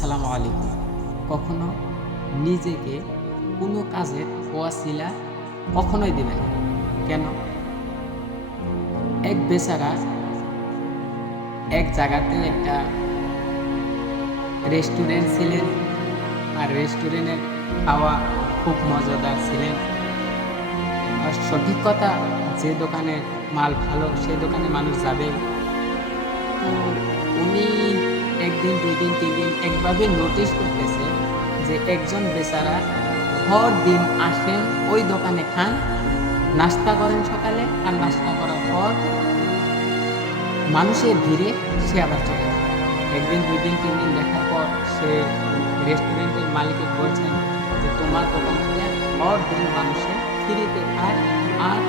আসসালামু আলাইকুম। কখনো নিজেকে কোনো কাজের ওয়াসিলা কখনোই দিবেন না। কেন? এক বেচারা এক জায়গাতে একটা রেস্টুরেন্ট ছিলেন, আর রেস্টুরেন্টের খাওয়া খুব মজাদার ছিলেন। আর সঠিক কথা, যে দোকানের মাল ভালো সেই দোকানে মানুষ যাবে। তো উনি ১ দিন, ২ দিন, ৩ দিন একভাবে নোটিস করতেছে যে একজন বেচারা দিন আসেন ওই দোকানে খান, নাস্তা করেন সকালে, আর নাস্তা করার পর মানুষের ভিড়ে সে আবার চলে যায়। ১ দিন, ২ দিন, ৩ দিন দেখার পর সে রেস্টুরেন্টের মালিককে বলছেন যে, "তোমার দোকান থেকে দিন মানুষে ফ্রিতে খায়, আর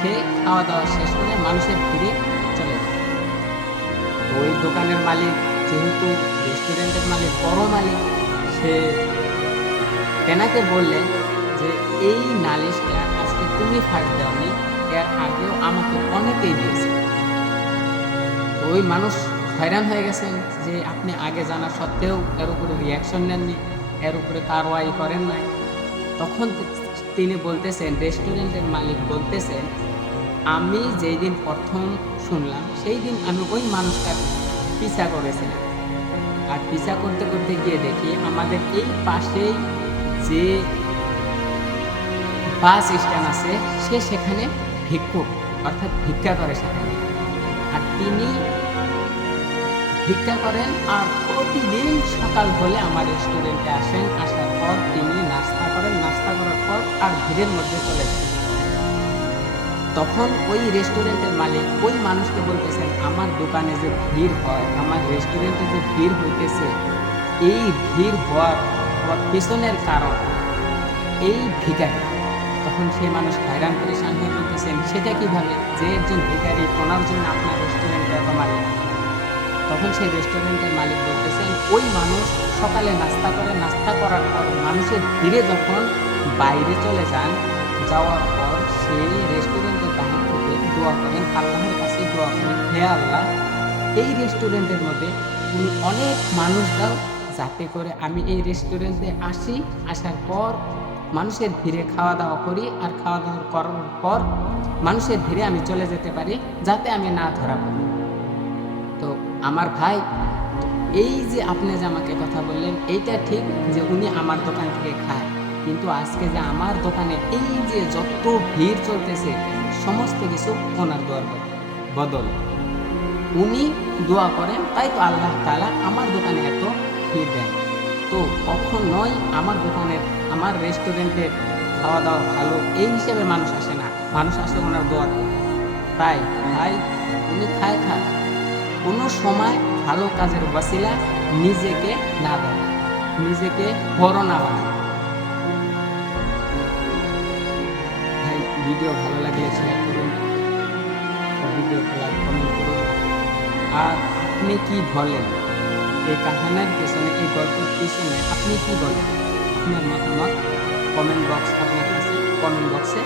সে খাওয়া-দাওয়া শেষ করে মানুষের ভিড়ে চলে যায়।" তো ওই দোকানের মালিক, যেহেতু রেস্টুরেন্টের মালিক, বড় মালিক, সে তেনাকে বললেন যে, "এই নালিশটা আজকে তুমি ফার্স্ট দেওনি, এর আগেও আমাকে অনেকেই দিয়েছে।" তো ওই মানুষ হয়রান হয়ে গেছেন যে আপনি আগে জানা সত্ত্বেও এর উপরে রিঅ্যাকশন নেননি, এর উপরে কারওয়াই করেন নাই। তখন তিনি বলতেছেন, রেস্টুরেন্টের মালিক বলতেছেন, "আমি যেইদিন ১ম শুনলাম সেই দিন আমি ওই মানুষটার পিছা করেছিলাম। আর পিছা করতে, করতে গিয়ে দেখি আমাদের এই পাশেই যে বাস স্ট্যান্ড আছে, সে সেখানে ভিক্ষুক, অর্থাৎ ভিক্ষা করে সেখানে। আর তিনি ভিক্ষা করেন, আর প্রতিদিন সকাল হলে আমার রেস্টুরেন্টে আসেন। আসার পর তিনি নাস্তা করেন, নাস্তা করার পর আর ভিড়ের মধ্যে চলে যান।" তখন ওই রেস্টুরেন্টের মালিক ওই মানুষকে বলতেছেন, "আমার দোকানে যে ভিড় হয়, আমার রেস্টুরেন্টে যে ভিড় হইতেছে, এই ভিড় হওয়ার পেছনের কারণ এই ভিখারি।" তখন সেই মানুষ হয়রান পেরেশান হয়ে বলতেছেন, "সেটা কিভাবে? যে একজন ভিখারি, ওনার জন্য আপনার রেস্টুরেন্টে এত মালিক?" তখন সেই রেস্টুরেন্টের মালিক বলতেছেন, "ওই মানুষ সকালে নাস্তা করে, নাস্তা করার পর মানুষের ভিড়ে যখন বাইরে চলে যান, যাওয়ার পর সেই রেস্টুরেন্টের বাহির থেকে দোয়া করেন, আল্লাহর কাছে দোয়া করেন, হে আল্লাহ, এই রেস্টুরেন্টের মধ্যে তুমি অনেক মানুষ দাও, যাতে করে আমি এই রেস্টুরেন্টে আসি, আসার পর মানুষের ভিড়ে খাওয়া-দাওয়া করি, আর খাওয়া-দাওয়া করার পর মানুষের ভিড়ে আমি চলে যেতে পারি, যাতে আমি না ধরা পড়ি।" তো আমার ভাই, এই যে আপনি যে আমাকে কথা বললেন, এইটা ঠিক যে উনি আমার দোকান থেকে খায়। কিন্তু আজকে যে আমার দোকানে এই যে যত ভিড় চলতেছে, সমস্ত কিছু ওনার দোয়ার বদল। উনি দোয়া করেন, তাই তো আল্লাহ তাআলা আমার দোকানে এত ভিড় দেন। তো কখনোই আমার দোকানের, আমার রেস্টুরেন্টের খাওয়া-দাওয়া ভালো এই হিসেবে মানুষ আসে না। মানুষ আসে ওনার দোয়াতে। তাই ভাই, উনি খায় খাক। কোনো সময় ভালো কাজের ওয়াসিলা নিজেকে না দেন, নিজেকে বড় না বানান। ভাই, ভিডিও ভালো লাগলে শেয়ার করুন, ভিডিওতে লাইক, কমেন্ট করুন। আর আপনি কি বলেন? এই কাহিনীর পেছনে, এই গল্পের পেছনে আপনি কি বলেন? আপনার মতামত আপনার কাছে কমেন্ট বক্সে